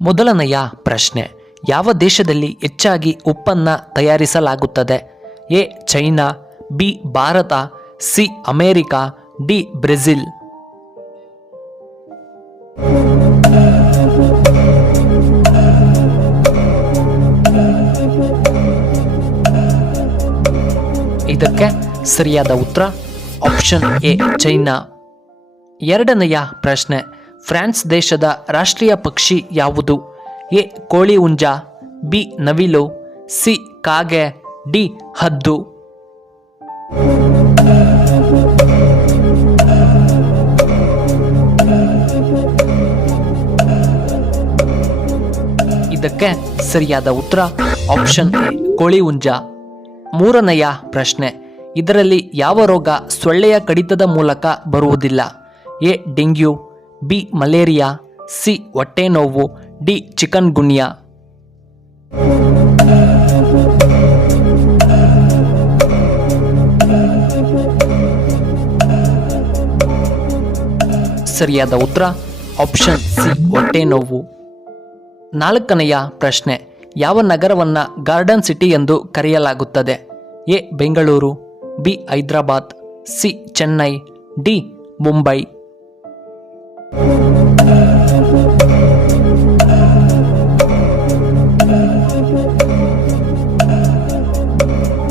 ಮೊದಲನೆಯ ಪ್ರಶ್ನೆ, ಯಾವ ದೇಶದಲ್ಲಿ ಹೆಚ್ಚಾಗಿ ಉಪ್ಪನ್ನು ತಯಾರಿಸಲಾಗುತ್ತದೆ? A China, B Bharat, C America, D Brazil. ಇದಕ್ಕೆ ಸರಿಯಾದ ಉತ್ತರ ಆಪ್ಷನ್ ಎ ಚೈನಾ. ಎರಡನೆಯ ಪ್ರಶ್ನೆ, ಫ್ರಾನ್ಸ್ ದೇಶದ ರಾಷ್ಟ್ರೀಯ ಪಕ್ಷಿ ಯಾವುದು? ಎ ಕೋಳಿ ಹುಂಜ, ಬಿ ನವಿಲು, ಸಿ ಕಾಗೆ, ಡಿ ಹದ್ದು. ಇದಕ್ಕೆ ಸರಿಯಾದ ಉತ್ತರ ಆಪ್ಷನ್ ಎ ಕೋಳಿ ಹುಂಜ. ಮೂರನೆಯ ಪ್ರಶ್ನೆ, ಇದರಲ್ಲಿ ಯಾವ ರೋಗ ಸೊಳ್ಳೆಯ ಕಡಿತದ ಮೂಲಕ ಬರುವುದಿಲ್ಲ? A dengue, B malaria, C ಹೊಟ್ಟೆ ನೋವು, ಡಿ ಚಿಕನ್ ಗುನ್ಯಾ. ಸರಿಯಾದ ಉತ್ತರ ಆಪ್ಷನ್ ಸಿ ಹೊಟ್ಟೆ ನೋವು. ನಾಲ್ಕನೆಯ ಪ್ರಶ್ನೆ, ಯಾವ ನಗರವನ್ನು ಗಾರ್ಡನ್ ಸಿಟಿ ಎಂದು ಕರೆಯಲಾಗುತ್ತದೆ? A Bengaluru, B Hyderabad, C Chennai, D Mumbai.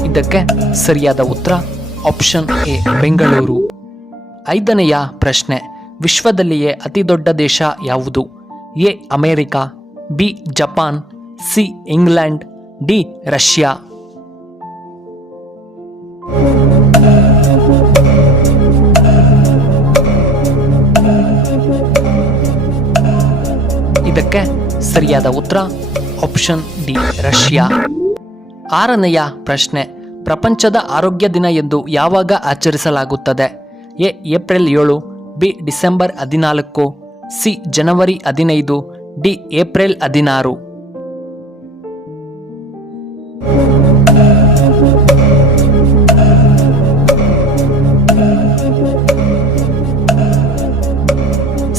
ಇದಕ್ಕೆ ಸರಿಯಾದ ಉತ್ತರ ಆಪ್ಷನ್ ಎ ಬೆಂಗಳೂರು. ಐದನೆಯ ಪ್ರಶ್ನೆ, ವಿಶ್ವದಲ್ಲಿಯೇ ಅತಿ ದೊಡ್ಡ ದೇಶ ಯಾವುದು? A America, B Japan, C England, D Russia. ಇದಕ್ಕೆ ಸರಿಯಾದ ಉತ್ತರ ಆಪ್ಷನ್ ಡಿ ರಷ್ಯಾ. ಆರನೆಯ ಪ್ರಶ್ನೆ, ಪ್ರಪಂಚದ ಆರೋಗ್ಯ ದಿನ ಎಂದು ಯಾವಾಗ ಆಚರಿಸಲಾಗುತ್ತದೆ? A April 7, B December 14, C January 15, D April 16.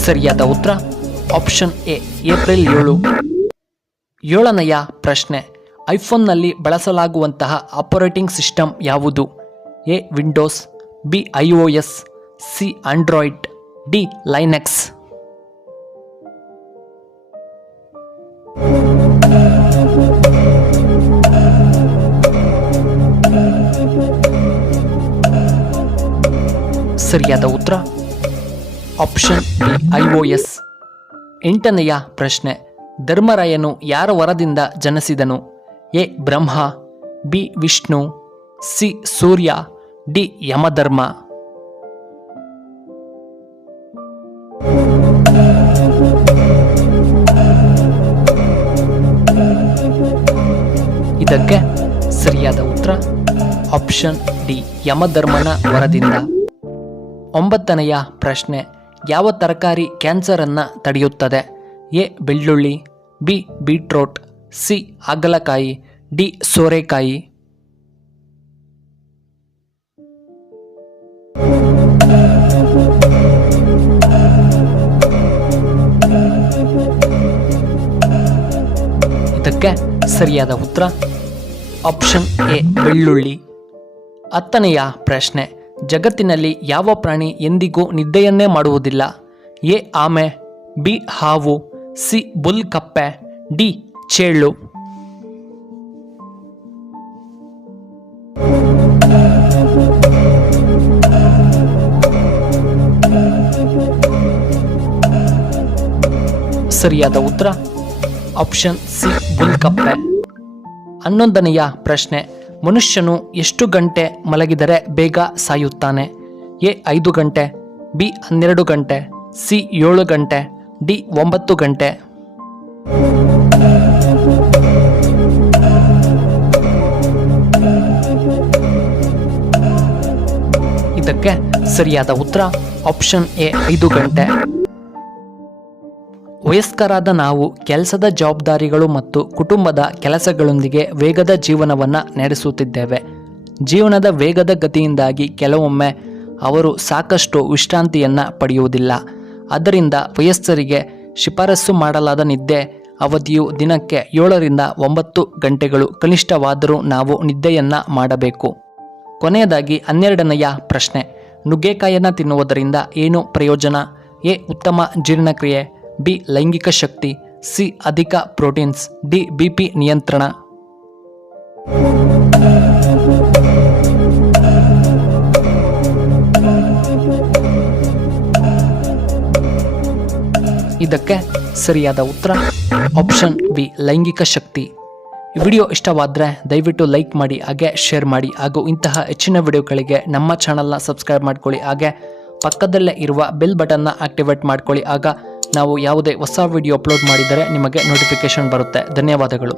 ಸರಿಯಾದ ಉತ್ತರ ಆಪ್ಷನ್ ಎ ಏಪ್ರಿಲ್ 7. ಏಳನೆಯ ಪ್ರಶ್ನೆ, ಐಫೋನ್ನಲ್ಲಿ ಬಳಸಲಾಗುವಂತಹ ಆಪರೇಟಿಂಗ್ ಸಿಸ್ಟಮ್ ಯಾವುದು? A Windows, B iOS, C Android, D Linux. ಸರಿಯಾದ ಉತ್ತರ ಆಪ್ಷನ್ ಬಿ iOS. ಎಂಟನೆಯ ಪ್ರಶ್ನೆ, ಧರ್ಮರಾಯನು ಯಾರ ವರದಿಂದ ಜನಿಸಿದನು? A Brahma, B Vishnu, C Surya, D Yamadharma. ಇದಕ್ಕೆ ಸರಿಯಾದ ಉತ್ತರ ಆಪ್ಷನ್ ಡಿ ಯಮಧರ್ಮನ ವರದಿಂದ. ಒಂಬತ್ತನೆಯ ಪ್ರಶ್ನೆ, ಯಾವ ತರಕಾರಿ ಕ್ಯಾನ್ಸರನ್ನು ತಡೆಯುತ್ತದೆ? ಎ ಬೆಳ್ಳುಳ್ಳಿ, ಬಿ ಬೀಟ್ರೋಟ್, ಸಿ ಹಾಗಲಕಾಯಿ, ಡಿ ಸೋರೆಕಾಯಿ. ಇದಕ್ಕೆ ಸರಿಯಾದ ಉತ್ತರ ಆಪ್ಷನ್ ಎ ಬೆಳ್ಳುಳ್ಳಿ. ಹತ್ತನೆಯ ಪ್ರಶ್ನೆ, ಜಗತ್ತಿನಲ್ಲಿ ಯಾವ ಪ್ರಾಣಿ ಎಂದಿಗೂ ನಿದ್ದೆಯನ್ನೇ ಮಾಡುವುದಿಲ್ಲ? ಎ ಆಮೆ, ಬಿ ಹಾವು, ಸಿ ಬುಲ್ ಕಪ್ಪೆ, ಡಿ ಚೇಳು. ಸರಿಯಾದ ಉತ್ತರ ಆಪ್ಷನ್ ಸಿ ಬುಲ್ ಕಪ್ಪೆ. 11ನೆಯ ಪ್ರಶ್ನೆ, ಮನುಷ್ಯನು ಎಷ್ಟು ಗಂಟೆ ಮಲಗಿದರೆ ಬೇಗ ಸಾಯುತ್ತಾನೆ? ಎ 5 ಗಂಟೆ, ಬಿ 12 ಗಂಟೆ, ಸಿ 7 ಗಂಟೆ, ಡಿ 9 ಗಂಟೆ. ಇದಕ್ಕೆ ಸರಿಯಾದ ಉತ್ತರ ಆಪ್ಷನ್ ಎ 5 ಗಂಟೆ. ವಯಸ್ಕರಾದ ನಾವು ಕೆಲಸದ ಜವಾಬ್ದಾರಿಗಳು ಮತ್ತು ಕುಟುಂಬದ ಕೆಲಸಗಳೊಂದಿಗೆ ವೇಗದ ಜೀವನವನ್ನು ನಡೆಸುತ್ತಿದ್ದೇವೆ. ಜೀವನದ ವೇಗದ ಗತಿಯಿಂದಾಗಿ ಕೆಲವೊಮ್ಮೆ ಅವರು ಸಾಕಷ್ಟು ವಿಶ್ರಾಂತಿಯನ್ನು ಪಡೆಯುವುದಿಲ್ಲ. ಆದ್ದರಿಂದ ವಯಸ್ಕರಿಗೆ ಶಿಫಾರಸು ಮಾಡಲಾದ ನಿದ್ದೆ ಅವಧಿಯು ದಿನಕ್ಕೆ 7ರಿಂದ 9 ಗಂಟೆಗಳು ಕನಿಷ್ಠವಾದರೂ ನಾವು ನಿದ್ದೆಯನ್ನು ಮಾಡಬೇಕು. ಕೊನೆಯದಾಗಿ 12ನೆಯ ಪ್ರಶ್ನೆ, ನುಗ್ಗೆಕಾಯನ್ನು ತಿನ್ನುವುದರಿಂದ ಏನು ಪ್ರಯೋಜನ? ಎ. ಉತ್ತಮ ಜೀರ್ಣಕ್ರಿಯೆ, ಬಿ. ಲೈಂಗಿಕ ಶಕ್ತಿ, ಸಿ. ಅಧಿಕ ಪ್ರೋಟೀನ್ಸ್, ಡಿ. BP ನಿಯಂತ್ರಣ. ಇದಕ್ಕೆ ಸರಿಯಾದ ಉತ್ತರ ಆಪ್ಷನ್ ಬಿ, ಲೈಂಗಿಕ ಶಕ್ತಿ. ಈ ವಿಡಿಯೋ ಇಷ್ಟವಾದರೆ ದಯವಿಟ್ಟು ಲೈಕ್ ಮಾಡಿ, ಹಾಗೆ ಶೇರ್ ಮಾಡಿ, ಹಾಗೂ ಇಂತಹ ಹೆಚ್ಚಿನ ವಿಡಿಯೋಗಳಿಗೆ ನಮ್ಮ ಚಾನಲ್ನ ಸಬ್ಸ್ಕ್ರೈಬ್ ಮಾಡ್ಕೊಳ್ಳಿ. ಹಾಗೆ ಪಕ್ಕದಲ್ಲೇ ಇರುವ ಬೆಲ್ ಬಟನ್ನ ಆಕ್ಟಿವೇಟ್ ಮಾಡ್ಕೊಳ್ಳಿ. ಆಗ ನಾವು ಯಾವುದೇ ಹೊಸ ವಿಡಿಯೋ ಅಪ್ಲೋಡ್ ಮಾಡಿದರೆ ನಿಮಗೆ ನೋಟಿಫಿಕೇಶನ್ ಬರುತ್ತೆ. ಧನ್ಯವಾದಗಳು.